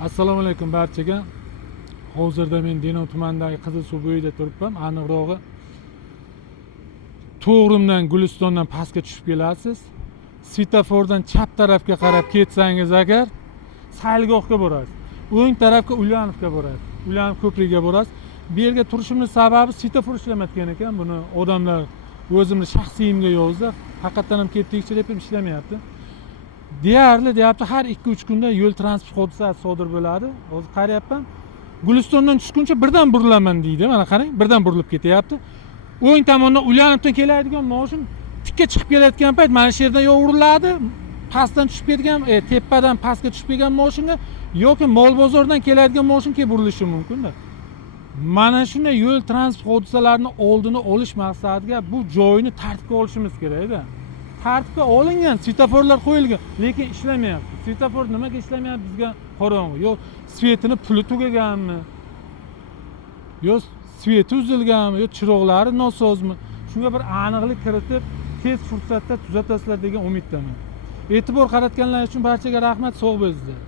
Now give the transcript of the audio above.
Assalomu alaykum barchaga. Hozirda men Denov tumanidagi Qizilsuv bo'yida turibman. Aniqrog'i To'g'rimdan Gulistondan pastga tushib kelasiz. Svetofordan chap tarafga qarab ketsangiz agar Saylgohga borasiz. O'ng tarafga Ulyanovga borasiz. Ulyanov ko'prigiga borasiz. Bu yerga turishimning sababi svetofor ishlamayotgan ekan. Buni odamlar o'zimni shaxsiyimga yozdi. Haqiqatan ham kelib tekshirib ishlamayapti. Deyapti har 2-3 kunda yo'l transport hodisasi sodir bo'ladi. Hozir qarayapman. Gulistondan tushguncha birdan burilaman deydi. Mana qarang, birdan burilib ketyapti. O'ng tomondan Ulyanovdan keladigan mashin tikka chiqib kelayotgan payt mana shu yerdan yo uriladi, pastdan tushib ketgan, tepadan pastga tushib kelgan mashinga yoki mol bozordan keladigan mashin kelib urilishi mumkin-da. Mana shunday yo'l transport hodisalarini oldini olish maqsadiga bu joyni tartibga olishimiz kerak-da. Tartibga olingan, svetoforlar qo'yilgan, lekin ishlamayapti. Svetofor nimaga ishlamayapti? Bizga qorong'i. Yo svetini puli tugaganmi? Yo sveti uzilganmi? Yo chiroqlari nosozmi? Shunga bir aniqlik kiritib, tez fursatda tuzatasizlar degan umiddaman. E'tibor qaratganlar uchun barchaga rahmat, sog' bo'linglar.